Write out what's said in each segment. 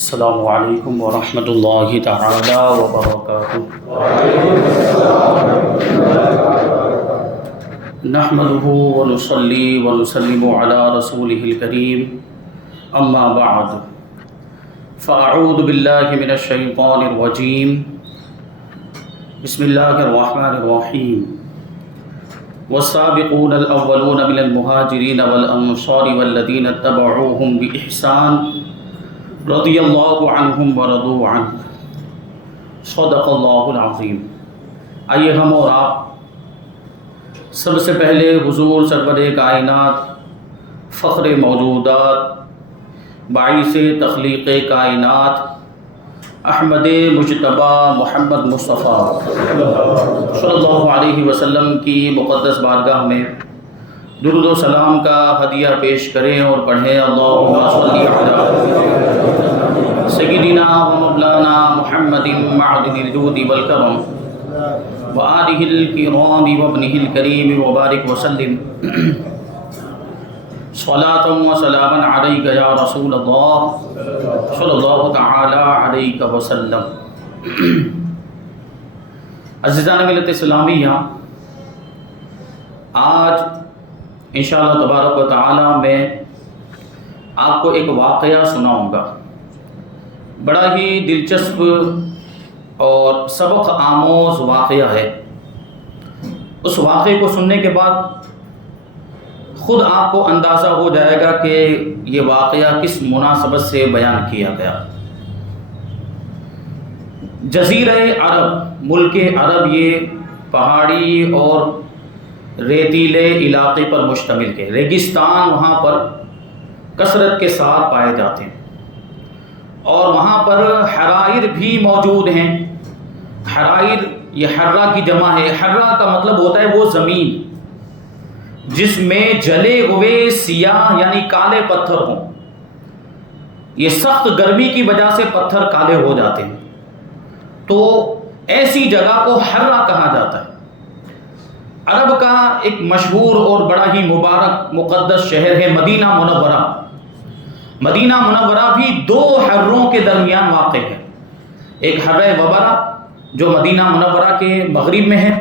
السلام علیکم ورحمۃ اللہ تعالی وبرکاتہ۔ نحمده ونصلی ونسلم علی رسولہ الکریم، اما بعد فاعوذ باللہ من الشیطان الرجیم، بسم اللہ الرحمن الرحیم۔ والسابقون الاولون من المہاجرین والانصار والذین اتبعوهم بإحسان رضی اللہ عنہم ورضوا عنہ، صدق اللہ العظیم۔ آئیے ہم اور آپ سب سے پہلے حضور سرور کائنات، فخر موجودات، باعث تخلیق کائنات، احمد مجتبی محمد مصطفیٰ صلی اللہ علیہ وسلم کی مقدس بارگاہ میں درود و سلام کا ہدیہ پیش کریں اور پڑھیں، اللہم صلی علی سیدنا و مولانا محمد معدن الجود والکرم وآلہ الکرام وابنہ الکریم وبارک وسلم صلاۃ و سلاما علیک یا رسول اللہ صلی اللہ تعالی علیہ وسلم۔ عزیزان ملت اسلامیہ، آج انشاءاللہ تبارک و تعالی میں آپ کو ایک واقعہ سناؤں گا، بڑا ہی دلچسپ اور سبق آموز واقعہ ہے۔ اس واقعے کو سننے کے بعد خود آپ کو اندازہ ہو جائے گا کہ یہ واقعہ کس مناسبت سے بیان کیا گیا۔ جزیرہ عرب، ملک عرب، یہ پہاڑی اور ریتیلے علاقے پر مشتمل ہے۔ ریگستان وہاں پر کثرت کے ساتھ پائے جاتے ہیں، اور وہاں پر حرائر بھی موجود ہیں۔ حرائر یہ حرہ کی جمع ہے۔ حرہ کا مطلب ہوتا ہے وہ زمین جس میں جلے ہوئے سیاہ یعنی کالے پتھر ہوں۔ یہ سخت گرمی کی وجہ سے پتھر کالے ہو جاتے ہیں، تو ایسی جگہ کو حرہ کہا جاتا ہے۔ عرب کا ایک مشہور اور بڑا ہی مبارک مقدس شہر ہے مدینہ منورہ۔ مدینہ منورہ بھی دو حروں کے درمیان واقع ہے، ایک حرہ وبرہ جو مدینہ منورہ کے مغرب میں ہے،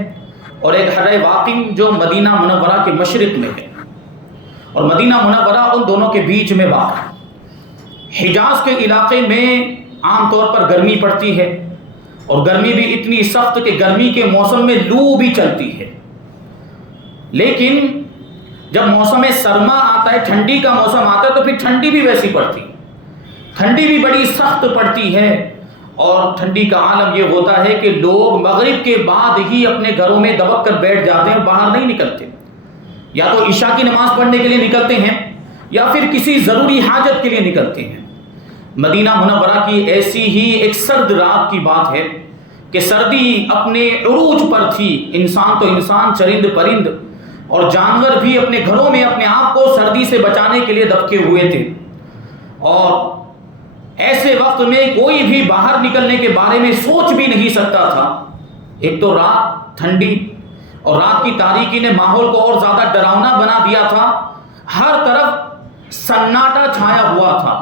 اور ایک حرہ واقم جو مدینہ منورہ کے مشرق میں ہے، اور مدینہ منورہ ان دونوں کے بیچ میں واقع ہے۔ حجاز کے علاقے میں عام طور پر گرمی پڑتی ہے، اور گرمی بھی اتنی سخت کہ گرمی کے موسم میں لو بھی چلتی ہے، لیکن جب موسم سرما آتا ہے، ٹھنڈی کا موسم آتا ہے، تو پھر ٹھنڈی بھی ویسی پڑتی ہے، ٹھنڈی بھی بڑی سخت پڑتی ہے۔ اور ٹھنڈی کا عالم یہ ہوتا ہے کہ لوگ مغرب کے بعد ہی اپنے گھروں میں دبک کر بیٹھ جاتے ہیں، باہر نہیں نکلتے، یا تو عشاء کی نماز پڑھنے کے لیے نکلتے ہیں یا پھر کسی ضروری حاجت کے لیے نکلتے ہیں۔ مدینہ منورہ کی ایسی ہی ایک سرد رات کی بات ہے کہ سردی اپنے عروج پر تھی۔ انسان تو انسان، چرند پرند اور جانور بھی اپنے گھروں میں اپنے آپ کو سردی سے بچانے کے لیے دبکے ہوئے تھے، اور ایسے وقت میں کوئی بھی باہر نکلنے کے بارے میں سوچ بھی نہیں سکتا تھا۔ ایک تو رات ٹھنڈی، اور رات کی تاریکی نے ماحول کو اور زیادہ ڈراؤنا بنا دیا تھا، ہر طرف سناٹا چھایا ہوا تھا،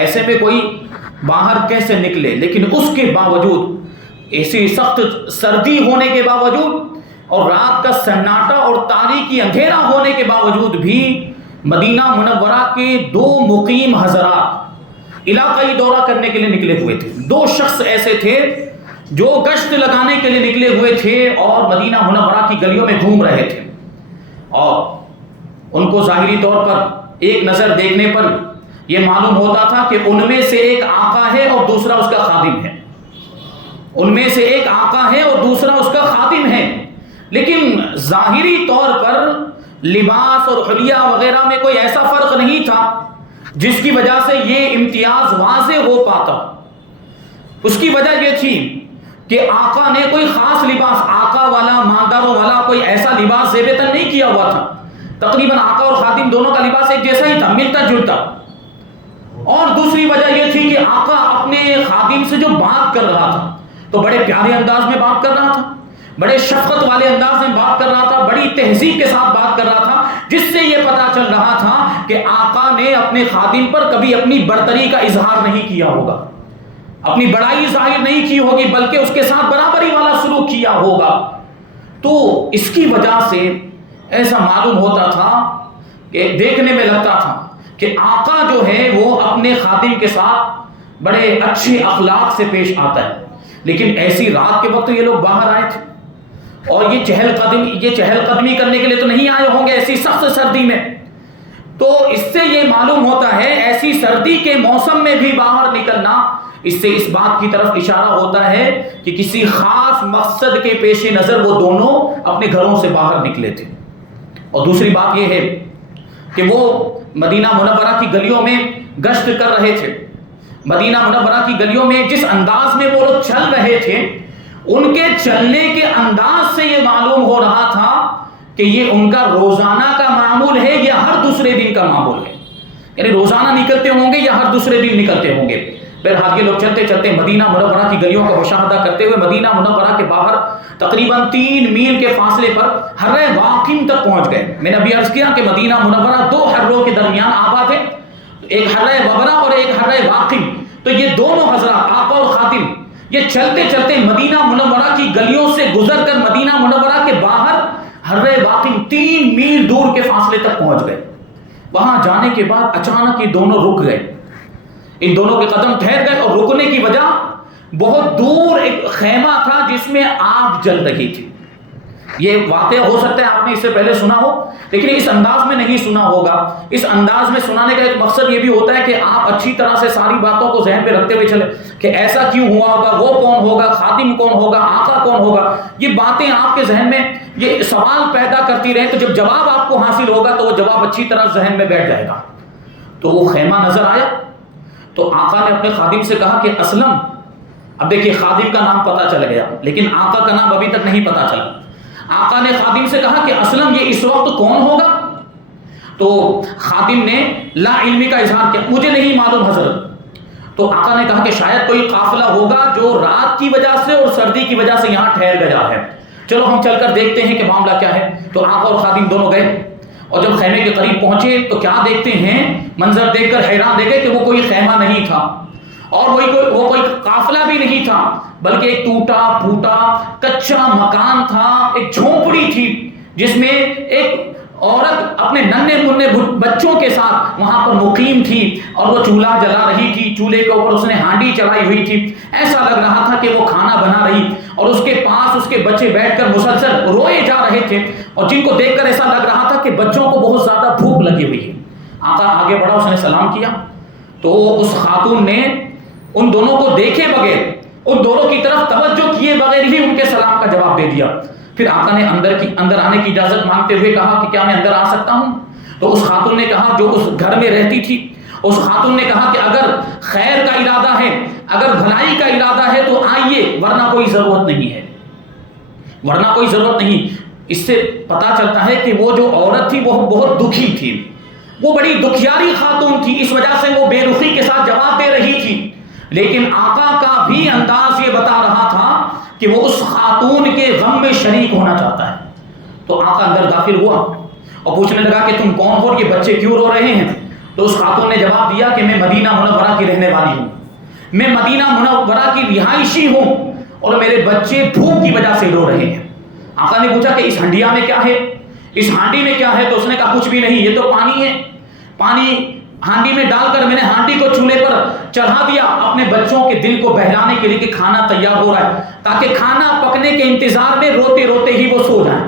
ایسے میں کوئی باہر کیسے نکلے؟ لیکن اس کے باوجود، ایسی سخت سردی ہونے کے باوجود اور رات کا سناٹا اور تاریکی اندھیرا ہونے کے باوجود بھی مدینہ منورہ کے دو مقیم حضرات علاقائی دورہ کرنے کے لیے نکلے ہوئے تھے۔ دو شخص ایسے تھے جو گشت لگانے کے لیے نکلے ہوئے تھے اور مدینہ منورہ کی گلیوں میں گھوم رہے تھے، اور ان کو ظاہری طور پر ایک نظر دیکھنے پر یہ معلوم ہوتا تھا کہ ان میں سے ایک آقا ہے اور دوسرا اس کا خادم ہے۔ ان میں سے ایک آقا ہے اور دوسرا اس کا خادم ہے، لیکن ظاہری طور پر لباس اور حلیہ وغیرہ میں کوئی ایسا فرق نہیں تھا جس کی وجہ سے یہ امتیاز واضح ہو پاتا۔ اس کی وجہ یہ تھی کہ آقا نے کوئی خاص لباس، آقا والا، مالداروں والا کوئی ایسا لباس زیب تن نہیں کیا ہوا تھا۔ تقریباً آقا اور خادم دونوں کا لباس ایک جیسا ہی تھا، ملتا جلتا۔ اور دوسری وجہ یہ تھی کہ آقا اپنے خادم سے جو بات کر رہا تھا تو بڑے پیارے انداز میں بات کر رہا تھا، بڑے شفقت والے انداز میں بات کر رہا تھا، بڑی تہذیب کے ساتھ بات کر رہا تھا، جس سے یہ پتا چل رہا تھا کہ آقا نے اپنے خادم پر کبھی اپنی برتری کا اظہار نہیں کیا ہوگا۔ اپنی بڑائی ظاہر نہیں کی ہوگی بلکہ اس کے ساتھ برابری والا سلوک کیا ہوگا. تو اس کی وجہ سے ایسا معلوم ہوتا تھا کہ دیکھنے میں لگتا تھا کہ آقا جو ہے وہ اپنے خادم کے ساتھ بڑے اچھے اخلاق سے پیش آتا ہے. لیکن ایسی رات کے وقت یہ لوگ باہر آئے تھے اور یہ چہل قدمی کرنے کے لیے تو نہیں آئے ہوں گے ایسی سخت سردی میں. تو اس سے یہ معلوم ہوتا ہے ایسی سردی کے موسم میں بھی باہر نکلنا، اس سے اس بات کی طرف اشارہ ہوتا ہے کہ کسی خاص مقصد کے پیش نظر وہ دونوں اپنے گھروں سے باہر نکلے تھے. اور دوسری بات یہ ہے کہ وہ مدینہ منورہ کی گلیوں میں گشت کر رہے تھے. مدینہ منورہ کی گلیوں میں جس انداز میں وہ لوگ چل رہے تھے، ان کے چلنے کے انداز سے یہ معلوم ہو رہا تھا کہ یہ ان کا روزانہ کا معمول ہے یا ہر دوسرے دن کا معمول ہے. یعنی روزانہ نکلتے ہوں گے یا ہر دوسرے دن نکلتے ہوں گے. بہرحال یہ لوگ چلتے چلتے مدینہ منورہ کی گلیوں کا مشاہدہ کرتے ہوئے مدینہ منورہ کے باہر تقریباً 3 میل کے فاصلے پر حرہ واقم تک پہنچ گئے. میں نے ابھی عرض کیا کہ مدینہ منورہ 2 حروں کے درمیان آباد ہے، ایک حرہ وبرہ اور ایک حرہ واقم. تو یہ دونوں حضرات آقا اور خادم یہ چلتے چلتے مدینہ منورہ کی گلیوں سے گزر کر مدینہ منورہ کے باہر حرہ واقم 3 میل دور کے فاصلے تک پہنچ گئے. وہاں جانے کے بعد اچانک یہ دونوں رک گئے. ان دونوں کے قدم ٹھہر گئے اور رکنے کی وجہ بہت دور ایک خیمہ تھا جس میں آگ جل رہی تھی. یہ واقعہ ہو سکتا ہے آپ نے اس سے پہلے سنا ہو لیکن اس انداز میں نہیں سنا ہوگا. اس انداز میں سنانے کا ایک مقصد یہ بھی ہوتا ہے کہ آپ اچھی طرح سے ساری باتوں کو ذہن پہ رکھتے ہوئے چلیں کہ ایسا کیوں ہوا ہوگا، وہ کون ہوگا، خادم کون ہوگا، آقا کون ہوگا. یہ باتیں آپ کے ذہن میں یہ سوال پیدا کرتی رہیں تو جب جواب آپ کو حاصل ہوگا تو وہ جواب اچھی طرح ذہن میں بیٹھ جائے گا. تو وہ خیمہ نظر آیا تو آقا نے اپنے خادم سے کہا کہ اسلم. اب دیکھیے خادم کا نام پتہ چل گیا لیکن آقا کا نام ابھی تک نہیں پتہ چلا. آقا نے خادم سے کہا کہ اسلم یہ اس وقت کون ہوگا؟ تو خادم نے لا علمی کا اظہار کیا، مجھے نہیں معلوم حضرت. تو آقا نے کہا کہ شاید کوئی قافلہ ہوگا جو رات کی وجہ سے اور سردی کی وجہ سے یہاں ٹھہر گیا ہے، چلو ہم چل کر دیکھتے ہیں کہ معاملہ کیا ہے. تو آقا اور خادم دونوں گئے اور جب خیمے کے قریب پہنچے تو کیا دیکھتے ہیں، منظر دیکھ کر حیران دیکھے کہ وہ کوئی خیمہ نہیں تھا اور وہ کوئی قافلہ بھی نہیں تھا بلکہ ایک ٹوٹا پھوٹا کچا مکان تھا، ایک جھونپڑی تھی جس میں ایک عورت اپنے ننھے منھے بچوں کے ساتھ وہاں پر مقیم تھی اور وہ چولہا جلا رہی تھی. چولہے کے اوپر اس نے ہانڈی چڑھائی ہوئی تھی. ایسا لگ رہا تھا کہ وہ کھانا بنا رہی اور اس کے پاس اس کے بچے بیٹھ کر مسلسل روئے جا رہے تھے اور جن کو دیکھ کر ایسا لگ رہا تھا کہ بچوں کو بہت زیادہ بھوک لگی ہوئی ہے. آقا آگے بڑھا، اس نے سلام کیا تو اس خاتون نے ان دونوں کو دیکھے بغیر، ان دونوں کی طرف توجہ کیے بغیر ہی ان کے سلام کا جواب دے دیا. پھر آقا نے اندر آنے کی اجازت مانگتے ہوئے کہا کہ کیا میں اندر آ سکتا ہوں؟ تو اس خاتون نے کہا جو اس گھر میں رہتی تھی، اس خاتون نے کہا کہ اگر خیر کا ارادہ ہے، اگر بھلائی کا ارادہ ہے تو آئیے، ورنہ کوئی ضرورت نہیں ہے، ورنہ کوئی ضرورت نہیں. اس سے پتا چلتا ہے کہ وہ جو عورت تھی وہ بہت دکھی تھی، وہ بڑی دکھیاری خاتون تھی، اس وجہ سے وہ بے رخی کے ساتھ جواب دے رہی تھی. لیکن آقا کا بھی انداز یہ بتا رہا تھا کہ وہ اس خاتون کے غم میں شریک ہونا چاہتا ہے. تو آقا اندر داخل ہوا اور پوچھنے لگا کہ تم کون ہو اور یہ بچے کیوں رو رہے ہیں؟ تو اس خاتون نے جواب دیا کہ میں مدینہ منورہ کی رہنے والی ہوں، میں مدینہ منورہ کی رہائشی ہوں اور میرے بچے بھوک کی وجہ سے رو رہے ہیں. آقا نے پوچھا کہ اس ہنڈیا میں کیا ہے، اس ہانڈی میں کیا ہے؟ تو اس نے کہا کچھ بھی نہیں، یہ تو پانی ہے، پانی ہانڈی میں ڈال کر میں نے ہانڈی کو چولہے پر چڑھا دیا اپنے بچوں کے دل کو بہلانے کے لیے کہ کھانا تیار ہو رہا ہے، تاکہ کھانا پکنے کے انتظار میں روتے روتے ہی وہ سو جائیں.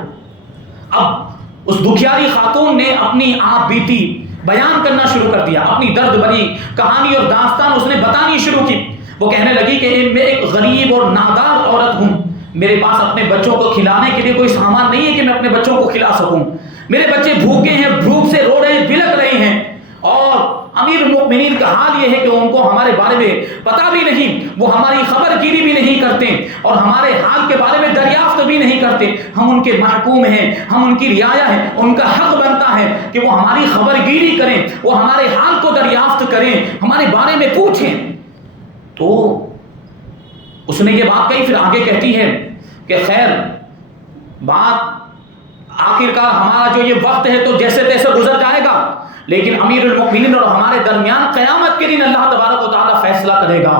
اب اس دکھیاری خاتون نے اپنی آپ بیتی بیان کرنا شروع کر دیا، اپنی درد بھری کہانی اور داستان اس نے بتانی شروع کی. وہ کہنے لگی کہ میں ایک غریب اور نادار عورت ہوں، میرے پاس اپنے بچوں کو کھلانے کے لیے کوئی سامان نہیں ہے کہ میں اپنے بچوں کو کھلا سکوں، میرے بچے بھوکے ہیں، بھوک سے رو رہے ہیں، بلک رہے ہیں، اور امیر المؤمنین کا حال یہ ہے کہ ان کو ہمارے بارے میں پتہ بھی نہیں، وہ ہماری خبر گیری بھی نہیں کرتے اور ہمارے حال کے بارے میں دریافت بھی نہیں کرتے. ہم ان کے محکوم ہیں، ہم ان کی رعایا ہیں، ان کا حق بنتا ہے کہ وہ ہماری خبر گیری کریں، وہ ہمارے حال کو دریافت کریں، ہمارے بارے میں پوچھیں. تو اس نے یہ بات کہی، پھر آگے کہتی ہے کہ خیر بات آخرکار ہمارا جو یہ وقت ہے تو جیسے تیسے گزر جائے گا، لیکن امیر المؤمنین اور ہمارے درمیان قیامت کے دن اللہ تبارک و تعالیٰ فیصلہ کرے گا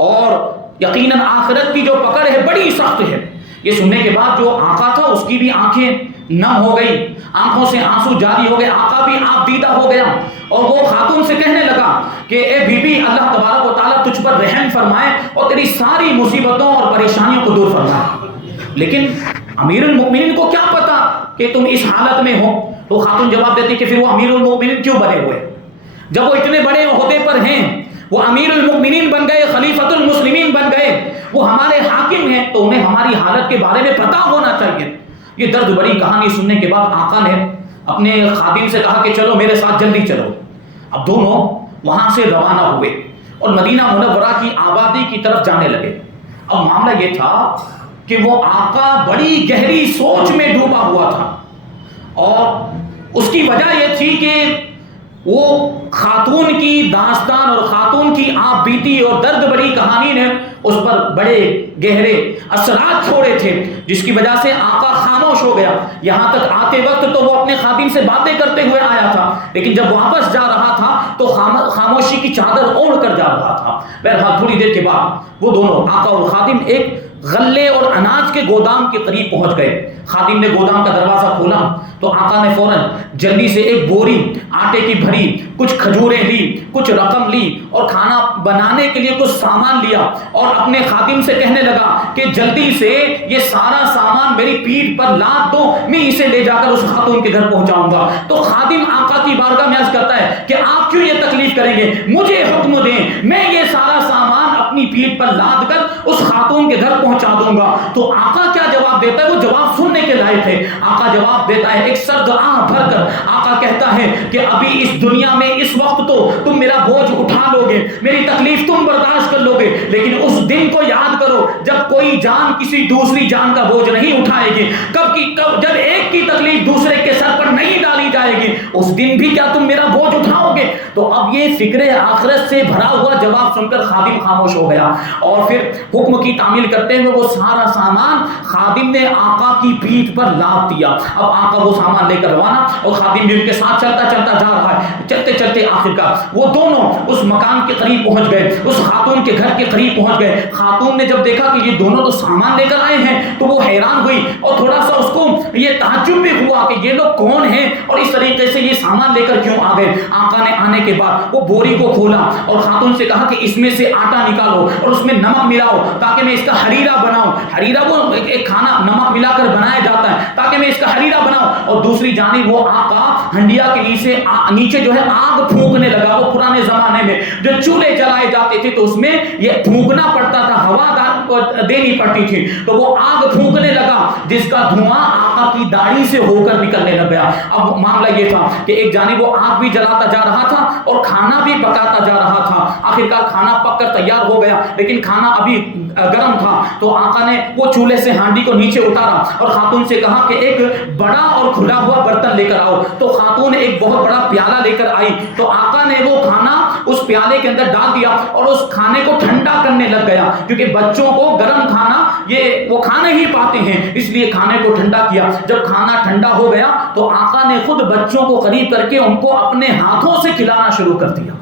اور یقیناً آخرت کی جو پکڑ ہے بڑی سخت ہے۔ یہ سننے کے بعد جو آقا تھا اس کی بھی آنکھیں نم ہو گئی، آنکھوں سے آنسو جاری ہو گئے، آقا بھی آپ دیدہ ہو گیا، اور وہ خاتون سے کہنے لگا کہ اے بی بی، اللہ تبارک و تعالیٰ تجھ پر رحم فرمائے اور تیری ساری مصیبتوں اور پریشانیوں کو دور فرمائے۔ لیکن امیر المؤمنین کو کیا پتا کہ تم اس حالت میں ہو؟ تو خاتون جواب دیتی کہ پھر وہ امیر المؤمنین کیوں بنے ہوئے؟ جب وہ اتنے بڑے عہدے پر ہیں، وہ امیر المؤمنین بن گئے، خلیفۃ المسلمین بن گئے، وہ ہمارے حاکم ہیں، تو انہیں ہماری حالت کے بارے میں پتہ ہونا چاہیے۔ یہ درد بڑی کہانی سننے کے بعد آقا نے اپنے خادم سے کہا کہ چلو میرے ساتھ جلدی چلو۔ اب دونوں وہاں سے روانہ ہوئے اور مدینہ منورہ کی آبادی کی طرف جانے لگے۔ اب معاملہ یہ تھا کہ وہ آقا بڑی گہری سوچ میں ڈوبا ہوا تھا، اور اس کی وجہ یہ تھی کہ وہ خاتون کی داستان اور خاتون کی آپ بیتی اور درد بڑی کہانی نے اس پر بڑے گہرے اثرات چھوڑے تھے، جس کی وجہ سے آقا خاموش ہو گیا۔ یہاں تک آتے وقت تو وہ اپنے خادم سے باتیں کرتے ہوئے آیا تھا، لیکن جب واپس جا رہا تھا تو خاموشی کی چادر اوڑھ کر جا رہا تھا۔ بہرحال تھوڑی دیر کے بعد وہ دونوں آقا اور خادم ایک غلے اور اناج کے گودام کے قریب پہنچ گئے۔ خادم نے گودام کا دروازہ کھولا تو آقا نے فوراً جلدی سے ایک بوری آٹے کی بھری، کچھ کھجوریں لی، کچھ رقم لی اور کھانا بنانے کے لیے کچھ سامان لیا، اور اپنے خادم سے کہنے لگا کہ جلدی سے یہ سارا سامان میری پیٹھ پر لاد دو، میں اسے لے جا کر اس خاتون کے گھر پہنچاؤں گا۔ تو خادم آقا کی بارگاہ میں عرض کرتا ہے کہ آپ کیوں یہ تکلیف کریں گے، مجھے حکم دیں، میں یہ سارا سامان اپنی پیٹھ پر لاد کر اس خاتون کے گھر پہنچا دوں گا۔ تو آقا کیا جواب دیتا ہے؟ وہ جواب سننے کے لائق ہے۔ آقا جواب دیتا ہے ایک سرد آہ بھر کر، آقا کہتا ہے کہ ابھی اس دنیا میں اس وقت تو تم میرا بوجھ اٹھا لو گے، میری تکلیف تم برداشت کر لو گے، لیکن اس دن کو یاد کرو جب کوئی جان کسی دوسری جان کا بوجھ نہیں اٹھائے گی، جب ایک کی تکلیف دوسرے کے سر پر نہیں ڈالی جائے گی، اس دن بھی کیا تم میرا بوجھ اٹھاؤ گے؟ تو اب یہ فکر آخرت سے بھرا ہوا جواب سن کر خادم خاموش ہو گیا، اور پھر حکم کی تعمیل کرتے ہوئے وہ سارا سامان خادم نے آقا کی پیٹھ پر لاد دیا۔ اب آقا وہ سامان لے کر روانہ، اور خادم بھی ان کے ساتھ چلتا چلتا جا رہا ہے۔ چلتے چلتے آخرکار وہ دونوں اس مکان کے قریب پہنچ گئے، اس خاتون کے گھر کے قریب پہنچ گئے۔ خاتون نے جب دیکھا کہ یہ دونوں تو سامان لے کر آئے ہیں تو وہ حیران ہوئی، اور تھوڑا سا اس کو یہ تعجب بھی ہوا کہ یہ لوگ کون ہیں اور اس طریقے سے یہ سامان لے کر کیوں آ گئے۔ آقا نے آنے کے بعد وہ بوری کو کھولا اور خاتون سے کہا کہ اس میں سے آٹا نکالو اور اس میں نمک ملاؤ تاکہ میں اس کا حریرہ بناؤں۔ حریرہ وہ ایک کھانا نمک ملا کر بنایا جاتا ہے تاکہ میں اس کا حریرہ بناؤں۔ اور دوسری جانب وہ آقا ہنڈیا کے نیچے جو ہے آگ پھونکنے لگا۔ وہ پرانے زمانے میں جو چولہے جلائے جاتے تھے تو اس میں یہ پھونکنا پڑتا تھا، ہوا دینی پڑتی تھی، تو وہ آگ پھونکنے لگا جس کا دھواں آقا کی داڑھی سے ہو کر نکلنے لگ گیا۔ اب معاملہ یہ تھا کہ ایک جانب وہ آگ بھی جلاتا جا رہا تھا اور کھانا بھی پکاتا جا رہا تھا۔ آخرکار کھانا پک کر تیار ہو گیا، لیکن کھانا ابھی گرم تھا، تو آقا نے وہ چولہے سے ہانڈی کو نیچے اتارا اور خاتون سے کہا کہ ایک بڑا اور کھلا ہوا برتن لے کر آؤ۔ تو خاتون ایک بہت بڑا پیالہ لے کر آئی، تو آقا نے وہ کھانا اس پیالے کے اندر ڈال دیا اور اس کھانے کو ٹھنڈا کرنے لگ گیا، کیونکہ بچوں کو گرم کھانا یہ وہ کھانے ہی پاتے ہیں، اس لیے کھانے کو ٹھنڈا کیا۔ جب کھانا ٹھنڈا ہو گیا تو آقا نے خود بچوں کو قریب کر کے ان کو اپنے ہاتھوں سے کھلانا شروع کر دیا،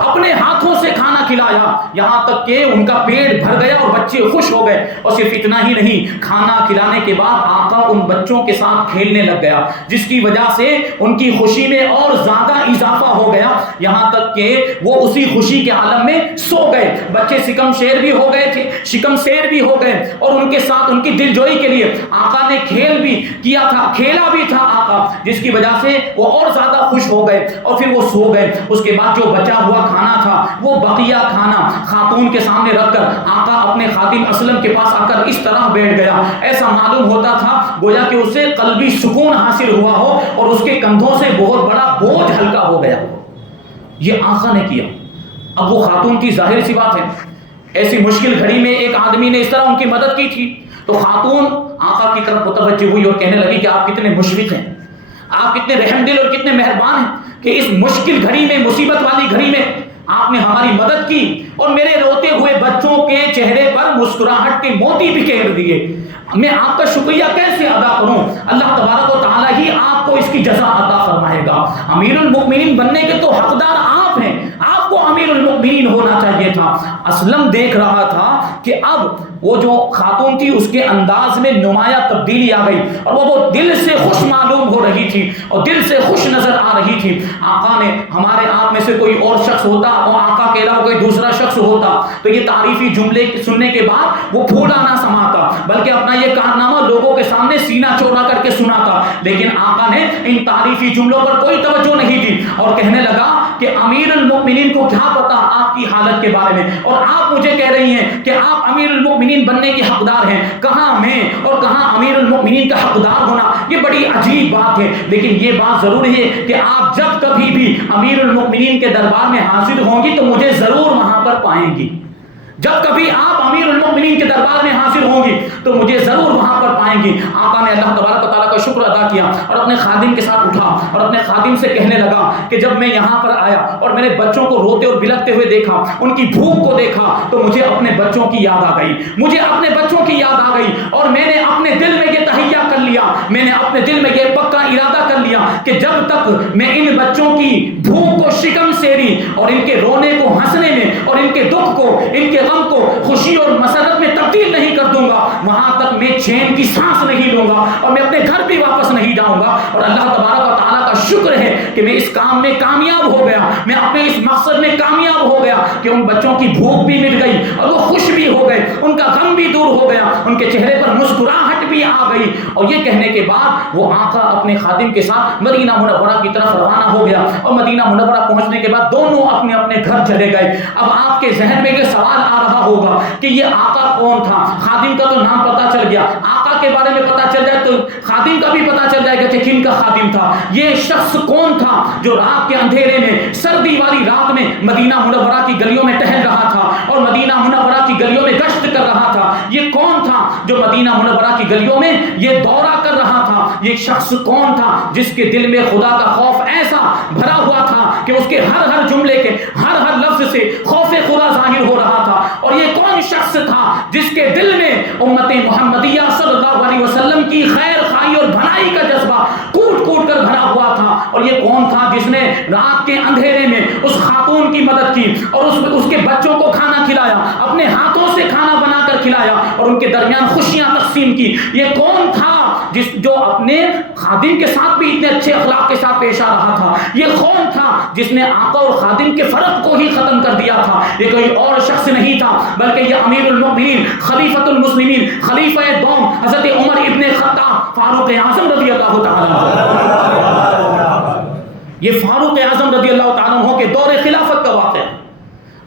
اپنے ہاتھوں سے کھانا کھلایا، یہاں تک کہ ان کا پیٹ بھر گیا اور بچے خوش ہو گئے۔ اور صرف اتنا ہی نہیں، کھانا کھلانے کے بعد آقا ان بچوں کے ساتھ کھیلنے لگ گیا، جس کی وجہ سے ان کی خوشی میں اور زیادہ اضافہ ہو گیا، یہاں تک کہ وہ اسی خوشی کے عالم میں سو گئے۔ بچے شکم شیر بھی ہو گئے تھے، شکم شیر بھی ہو گئے، اور ان کے ساتھ ان کی دلجوئی کے لیے آقا نے کھیل بھی کیا تھا، کھیلا بھی تھا آقا، جس کی وجہ سے وہ اور زیادہ خوش ہو گئے اور پھر وہ سو گئے۔ اس کے بعد جو بچا ہوا کھانا تھا وہ بقیہ کھانا خاتون کے سامنے رکھ کر آقا اپنے خادم اسلم کے پاس آ کر اس طرح بیٹھ گیا، ایسا معلوم ہوتا تھا گویا کہ اسے قلبی سکون حاصل ہوا ہو اور اس کے کندھوں سے بہت بڑا بوجھ ہلکا ہو گیا ہو۔ یہ آقا نے کیا۔ اب وہ خاتون کی ظاہر سی بات ہے، ایسی مشکل گھڑی میں ایک آدمی نے اس طرح ان کی مدد کی تھی، تو خاتون آقا کی طرف متوجہ ہوئی اور کہنے لگی کہ آپ کتنے مشفق ہیں، آپ کتنے رحم دل اور کتنے مہربان ہیں کہ اس مشکل گھڑی میں، مصیبت والی گھڑی میں آپ نے ہماری مدد کی اور میرے روتے ہوئے بچوں کے چہرے پر مسکراہٹ کے موتی بکھیر دیے۔ میں آپ کا شکریہ کیسے ادا کروں؟ اللہ تبارک و تعالیٰ ہی آپ کو اس کی جزا عطا فرمائے گا۔ امیر المؤمنین بننے کے تو حقدار آپ ہیں، آپ کو امیر المؤمنین ہونا چاہیے تھا، اسلم دیکھ رہا تھا کہ اب وہ جو خاتون تھی اس کے انداز میں نمایاں تبدیلی آ گئی اور وہ دل سے خوش معلوم ہو رہی تھی اور دل سے خوش نظر آ رہی تھی۔ آقا نے، ہمارے آپ میں سے کوئی اور شخص ہوتا اور آقا کے علاوہ کوئی دوسرا شخص ہوتا تو یہ تعریفی جملے سننے کے بعد وہ پھولا نہ سماتا، بلکہ اپنا یہ کارنامہ لوگوں کے سامنے سینہ چوڑا کر کے سناتا۔ لیکن آقا نے ان تعریفی جملوں پر کوئی توجہ نہیں دی اور کہنے لگا کہ امیر المؤمنین کو کیا پتا آپ کی حالت کے بارے میں، اور آپ مجھے کہہ رہی ہیں کہ آپ امیر المؤمنین بننے کے حقدار ہیں، کہاں میں اور کہاں امیر المؤمنین کا حقدار ہونا، یہ بڑی عجیب بات ہے۔ لیکن یہ بات ضرور ہے کہ آپ جب کبھی بھی امیر المؤمنین کے دربار میں حاضر ہوں گی تو مجھے ضرور وہاں پر پائیں گی، جب کبھی آپ امیر المؤمنین کے دربار میں حاضر ہوں گی تو مجھے ضرور وہاں پر پائیں گی۔ آقا نے اللہ تبارک و تعالیٰ کا شکر ادا کیا اور اپنے خادم کے ساتھ اٹھا اور اپنے خادم سے کہنے لگا کہ جب میں یہاں پر آیا اور میں نے بچوں کو روتے اور بلکتے ہوئے دیکھا، ان کی بھوک کو دیکھا تو مجھے اپنے بچوں کی یاد آ گئی، مجھے اپنے بچوں کی یاد آ گئی اور میں نے اپنے دل میں یہ تہیہ کر لیا، میں نے اپنے دل میں یہ پکا ارادہ کر لیا کہ جب تک میں ان بچوں کی بھوک کو شکم سیری اور ان کے رونے کو ہنسنے میں اور ان کے دکھ کو، ان کے غم کو خوشی اور مسرت میں تبدیل نہیں کر دوں گا، وہاں تک میں چین کی سانس نہیں لوں گا اور میں اپنے گھر بھی واپس نہیں جاؤں گا۔ اور اللہ تبارک و تعالیٰ کا شکر ہے کہ میں اس کام میں کامیاب ہو گیا، میں اپنے اس مقصد میں کامیاب ہو گیا کہ ان بچوں کی بھوک بھی مٹ گئی اور وہ خوش بھی ہو گئے، ان کا غم بھی دور ہو گیا، ان کے چہرے پر مسکراہٹ بھی آ گئی۔ اور یہ کہنے کے بعد وہ آقا اپنے خادم کے ساتھ مدینہ منورہ کی طرف روانہ ہو گیا اور مدینہ منورہ پہنچنے کے بعد دونوں اپنے اپنے گھر چلے گئے۔ اب آپ کے ذہن میں یہ سوال آ رہا ہوگا کہ یہ آقا کون تھا؟ خادم کا تو نام پتہ چل گیا، آقا کے بارے میں پتہ چل جائے تو خادم کا بھی پتہ چل جائے گا کہ کن کا خادم تھا۔ یہ شخص کون تھا جو رات کے اندھیرے میں، سردی والی رات میں مدینہ منورہ کی گلیوں میں ٹہل رہا تھا اور مدینہ منورہ کی گلیوں میں گشت کر رہا تھا؟ یہ کون تھا جو مدینہ منورہ کی گلیوں میں یہ دورہ کر رہا تھا؟ یہ شخص کون تھا جس کے دل میں خدا کا خوف ایسا بھرا ہوا تھا کہ اس کے ہر ہر جملے کے ہر ہر لفظ سے خوف خدا ظاہر ہو رہا تھا؟ اور یہ کون شخص تھا جس کے دل میں امت محمدیہ صلی اللہ علیہ وسلم کی خیر خواہی اور بھلائی کا جذبہ کوٹ کوٹ کر بھرا ہوا تھا؟ اور یہ کون تھا جس نے رات کے اندھیرے میں اس خاتون کی مدد کی اور اس کے بچوں کو کھانا کھلایا، اپنے ہاتھوں سے کھانا بنا کر کھلایا اور ان کے درمیان خوشیاں تقسیم کی؟ یہ کون تھا جو اپنے خادم کے ساتھ بھی اتنے اچھے اخلاق کے ساتھ پیش آ رہا تھا؟ یہ کون تھا جس نے آقا اور خادم کے فرق کو ہی ختم کر دیا تھا؟ یہ کوئی اور شخص نہیں تھا بلکہ یہ امیر المؤمنین، خلیفۃ المسلمین، خلیفہ دوم حضرت عمر ابن خطاب فاروق اعظم رضی اللہ تعالیٰ عنہ۔ یہ فاروق اعظم رضی اللہ تعالیٰ عنہ کے دور خلافت کا واقعہ۔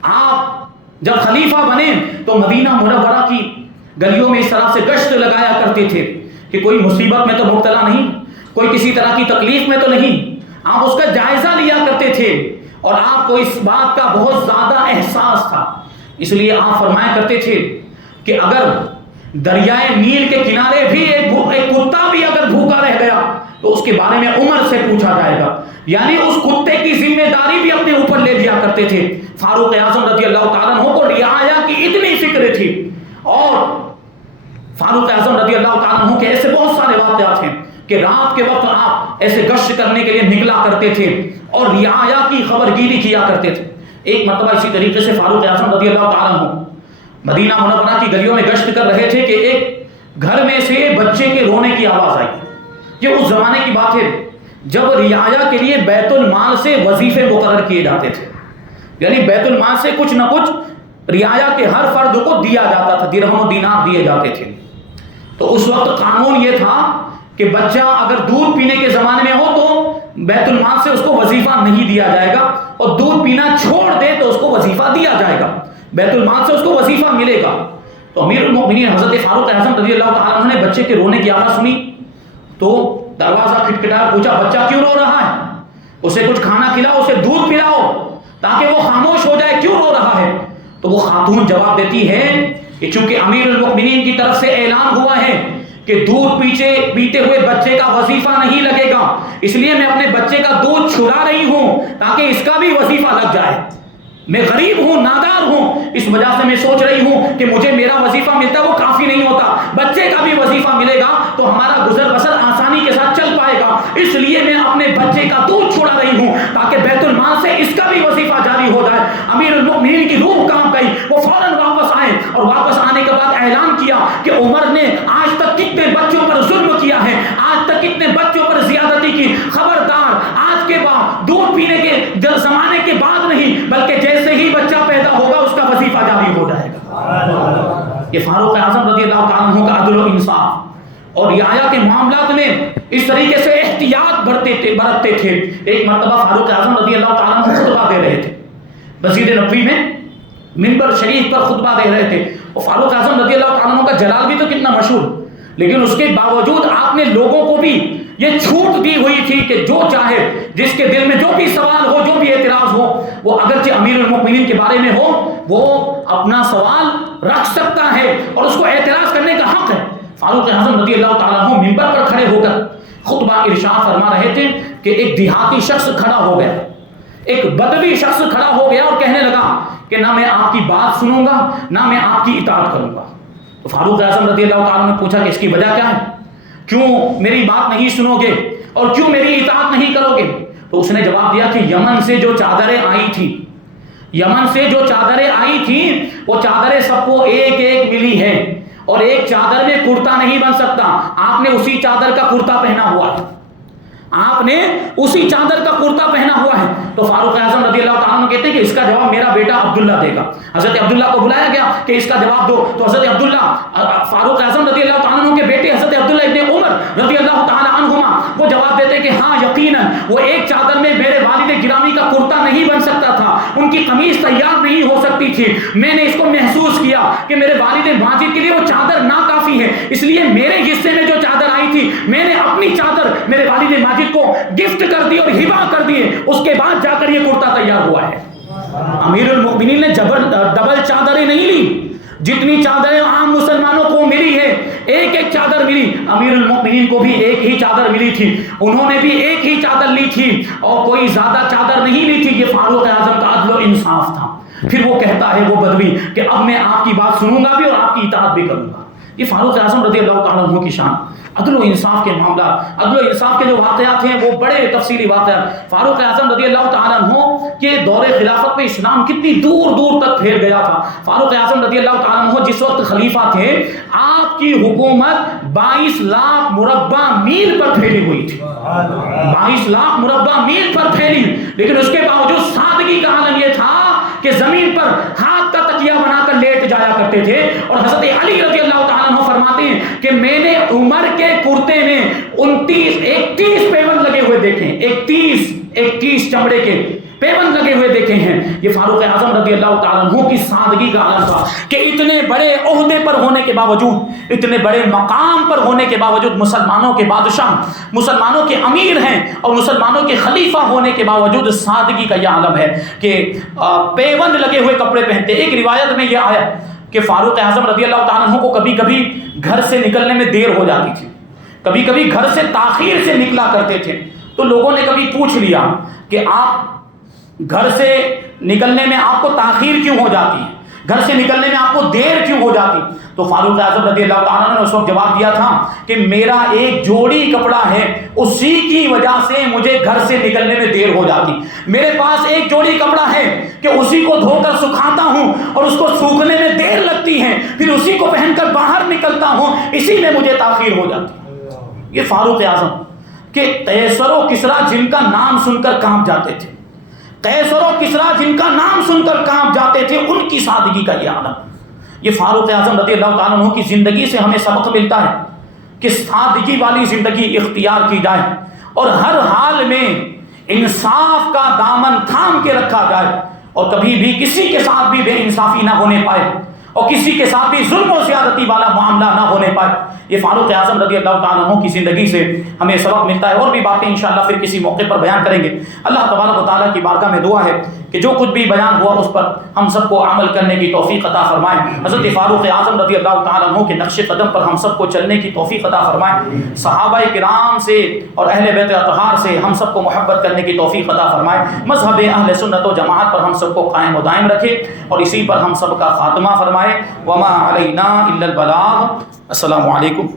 آپ جب خلیفہ بنے تو مدینہ منورہ کی گلیوں میں اس طرح سے گشت لگایا کرتے تھے کہ کوئی مصیبت میں تو مبتلا نہیں، کوئی کسی طرح کی تکلیف میں تو نہیں، آپ اس کا جائزہ لیا کرتے تھے اور آپ کو اس بات کا بہت زیادہ احساس تھا۔ اس لیے آپ فرمایا کرتے تھے کہ اگر دریائے نیل کے کنارے بھی ایک کتا بھی اگر بھوکا رہ گیا تو اس کے بارے میں عمر سے پوچھا جائے گا، یعنی اس کتے کی ذمہ داری بھی اپنے اوپر لے لیا کرتے تھے۔ فاروق اعظم رضی اللہ تعالیٰ عنہ کو رعایا کی اتنی فکر تھی اور فاروق اعظم رضی اللہ تعالیٰ عنہ کے ایسے بہت سارے واقعات ہیں کہ رات کے وقت آپ ایسے گشت کرنے کے لیے نکلا کرتے تھے اور رعایا کی خبر گیری کیا کرتے تھے۔ ایک مرتبہ اسی طریقے سے فاروق اعظم رضی اللہ تعالیٰ عنہ مدینہ منورہ کی گلیوں میں گشت کر رہے تھے کہ ایک گھر میں سے بچے کے رونے کی آواز آئی۔ یہ اس زمانے کی بات ہے جب رعایا کے لیے بیت المال سے وظیفے مقرر کیے جاتے تھے، یعنی بیت المال سے کچھ نہ کچھ رعایا کے ہر فرد کو دیا جاتا تھا، درہم و دینار دیے جاتے تھے۔ تو اس وقت قانون یہ تھا کہ بچہ اگر دودھ پینے کے زمانے میں ہو تو بیت المال سے اس کو وظیفہ نہیں دیا جائے گا، اور دودھ پینا چھوڑ دے تو اس کو وظیفہ دیا جائے گا، بیت المال سے اس کو وظیفہ ملے گا۔ تو امیر المؤمنین حضرت فاروق اعظم رضی اللہ تعالیٰ عنہ نے بچے کے رونے کی آواز سنی تو دروازہ کھٹکھٹایا، پوچھا بچہ کیوں رو رہا ہے؟ اسے کچھ کھانا کھلاؤ، اسے دودھ پلاؤ تاکہ وہ خاموش ہو جائے، کیوں رو رہا ہے؟ تو وہ خاتون جواب دیتی ہے کہ چونکہ امیر المؤمنین کی طرف سے اعلان ہوا ہے کہ دودھ پیتے ہوئے بچے کا وظیفہ نہیں لگے گا، اس لیے میں اپنے بچے کا دودھ چھڑا رہی ہوں تاکہ اس کا بھی وظیفہ لگ جائے۔ میں غریب ہوں، نادار ہوں، اس وجہ سے میں سوچ رہی ہوں کہ مجھے میرا وظیفہ ملتا وہ کافی نہیں ہوتا، بچے کا بھی وظیفہ ملے گا تو ہمارا گزر بسر آسانی کے ساتھ چل پائے گا، اس لیے میں اپنے بچے کا دودھ چھوڑا رہی ہوں تاکہ بیت المال سے اس کا بھی وظیفہ جاری ہو جائے۔ امیر المؤمنین کی روح کانپ گئی بلکہ جیسے ہی بچہ پیدا ہوگا اس کا وظیفہ جاری ہو جائے گا۔ یہ فاروق اعظم رضی اللہ تعالیٰ عنہ کا عدل و انصاف اور رعایا کے معاملات میں اس طریقے سے احتیاط برتتے تھے۔ ایک مرتبہ فاروق اعظم رضی اللہ تعالیٰ عنہ خطبہ دے رہے تھے، مسجد نبوی میں منبر شریف پر خطبہ دے رہے تھے، اور فاروق اعظم رضی اللہ تعالیٰ عنہ کا جلال بھی تو کتنا مشہور، لیکن اس کے باوجود آپ نے لوگوں کو بھی یہ چھوٹ دی ہوئی تھی کہ جو چاہے، جس کے دل میں جو بھی سوال ہو، جو بھی اعتراض ہو، وہ اگرچہ امیر المؤمنین کے بارے میں ہو، وہ اپنا سوال رکھ سکتا ہے اور اس کو اعتراض کرنے کا حق ہے۔ فاروق اعظم رضی اللہ تعالیٰ عنہ منبر پر کھڑے ہو کر خطبہ ارشاد فرما رہے تھے کہ ایک دیہاتی شخص کھڑا ہو گیا، ایک بدوی شخص کھڑا ہو گیا اور کہنے لگا کہ نہ میں آپ کی بات سنوں گا نہ میں آپ کی اطاعت کروں گا۔ تو فاروق اعظم رضی اللہ تعالیٰ نے پوچھا کہ اس کی وجہ کیا ہے، کیوں میری بات نہیں سنو گے اور کیوں میری اطاعت نہیں کرو گے؟ تو اس نے جواب دیا کہ یمن سے جو چادریں آئی تھیں، یمن سے جو چادریں آئی تھیں وہ چادریں سب کو ایک ایک ملی ہے، اور ایک چادر میں کرتا نہیں بن سکتا، آپ نے اسی چادر کا کرتا پہنا ہوا ہے، آپ نے اسی چادر کا کرتا پہنا ہوا ہے۔ تو فاروق اعظم رضی اللہ تعالیٰ عنہ کہتے ہیں کہ اس کا جواب میرا بیٹا عبداللہ دے گا۔ حضرت عبداللہ کو بلایا گیا کہ اس کا جواب دو، تو حضرت عبداللہ، فاروق اعظم رضی اللہ تعالیٰ عنہ کے بیٹے حضرت عبداللہ ابن عمر رضی اللہ تعالیٰ عنہما، وہ جواب دیتے کہ ہاں یقیناً وہ ایک چادر میں میرے والد گرامی کا کرتا نہیں بن سکتا تھا، ان کی قمیص تیار نہیں ہو سکتی تھی، میں نے اس کو محسوس کیا کہ میرے والد ماجد کے لیے وہ چادر ناکافی ہے، اس لیے میرے حصے میں جو چادر آئی تھی میں نے اپنی چادر میرے والد ماجد کو گفٹ کر دی اور ہبا کر دی، اس کے بعد جا کر یہ کرتا تیار ہوا ہے۔ امیر المؤمنین نے ڈبل چادریں نہیں لی، جتنی چادریں عام مسلمانوں کو ملی ہے ایک ایک چادر ملی، امیر المؤمنین کو بھی ایک ہی چادر ملی تھی، انہوں نے بھی ایک ہی چادر لی تھی اور کوئی زیادہ چادر نہیں لی تھی۔ یہ فاروق اعظم کا عدل و انصاف تھا۔ پھر وہ کہتا ہے وہ بدوی کہ اب میں آپ کی بات سنوں گا بھی اور آپ کی اطاعت بھی کروں گا۔ یہ فاروق اعظم رضی اللہ تعالیٰ عنہ کی شان، عدل و انصاف کے معاملات، عدل و انصاف کے جو واقعات ہیں وہ بڑے تفصیلی واقعات۔ فاروق اعظم رضی اللہ تعالیٰ عنہ کے دور خلافت میں اسلام کتنی دور دور تک پھیل گیا تھا۔ فاروق اعظم رضی اللہ تعالیٰ عنہ جس وقت خلیفہ تھے، آپ کی حکومت 22 لاکھ مربع میل پر پھیلی ہوئی تھی، 22 لاکھ مربع میل پر پھیلی، لیکن اس کے باوجود سادگی کا عالم یہ تھا کہ زمین پر ہاتھ کا تکیہ بنا کر لیٹ جایا کرتے تھے۔ اور حضرت علی رضی اللہ تعالیٰ عنہ فرماتے ہیں کہ میں نے عمر کے کرتے میں 31 پیوند لگے ہوئے دیکھے ہیں، 31 چمڑے کے پیوند لگے ہوئے دیکھے ہیں۔ یہ فاروق اعظم رضی اللہ تعالیٰ عنہ کی سادگی کا عالم تھا کہ اتنے بڑے عہدے پر ہونے کے باوجود، اتنے بڑے مقام پر ہونے کے باوجود، مسلمانوں کے بادشاہ، مسلمانوں کے امیر ہیں اور مسلمانوں کے خلیفہ ہونے کے باوجود سادگی کا یہ عالم ہے کہ پیوند لگے ہوئے کپڑے پہنتے۔ ایک روایت میں یہ آیا کہ فاروق اعظم رضی اللہ تعالیٰ عنہ کو کبھی کبھی گھر سے نکلنے میں دیر ہو جاتی تھی، کبھی کبھی گھر سے تاخیر سے نکلا کرتے تھے، تو لوگوں نے کبھی پوچھ لیا کہ آپ گھر سے نکلنے میں آپ کو تاخیر کیوں ہو جاتی ہے، گھر سے نکلنے میں آپ کو دیر کیوں ہو جاتی؟ تو فاروق اعظم رضی اللہ تعالیٰ نے اس وقت جواب دیا تھا کہ میرا ایک جوڑی کپڑا ہے، اسی کی وجہ سے مجھے گھر سے نکلنے میں دیر ہو جاتی، میرے پاس ایک جوڑی کپڑا ہے کہ اسی کو دھو کر سکھاتا ہوں اور اس کو سوکھنے میں دیر لگتی ہے، پھر اسی کو پہن کر باہر نکلتا ہوں، اسی میں مجھے تاخیر ہو جاتی۔ یہ فاروق اعظم کہ قیصر و کسریٰ جن کا نام سن کر کانپ جاتے تھے، قیصر و کسریٰ جن کا نام سن کر کانپ جاتے تھے، ان کی سادگی کا یہ عالم۔ یہ فاروق اعظم رضی اللہ تعالیٰ عنہ کی زندگی سے ہمیں سبق ملتا ہے کہ سادگی والی زندگی اختیار کی جائے اور ہر حال میں انصاف کا دامن تھام کے رکھا جائے اور کبھی بھی کسی کے ساتھ بھی بے انصافی نہ ہونے پائے اور کسی کے ساتھ بھی ظلم و زیادتی والا معاملہ نہ ہونے پائے۔ یہ فاروق اعظم رضی اللہ تعالیٰ عنہ کی زندگی سے ہمیں سبق ملتا ہے، اور بھی باتیں انشاءاللہ پھر کسی موقع پر بیان کریں گے۔ اللہ تبارک و تعالیٰ کی بارگاہ میں دعا ہے کہ جو کچھ بھی بیان ہوا اس پر ہم سب کو عمل کرنے کی توفیق عطا فرمائے، حضرت فاروق اعظم رضی اللہ تعالیٰ عنہ کے نقش قدم پر ہم سب کو چلنے کی توفیق عطا فرمائے، صحابہ کرام سے اور اہل بیت اطہار سے ہم سب کو محبت کرنے کی توفیق عطا فرمائے، مذہب اہل سنت و جماعت پر ہم سب کو قائم و دائم رکھے اور اسی پر ہم سب کا خاتمہ فرمائے۔ وما علینا الا البلاغ۔ السلام علیکم۔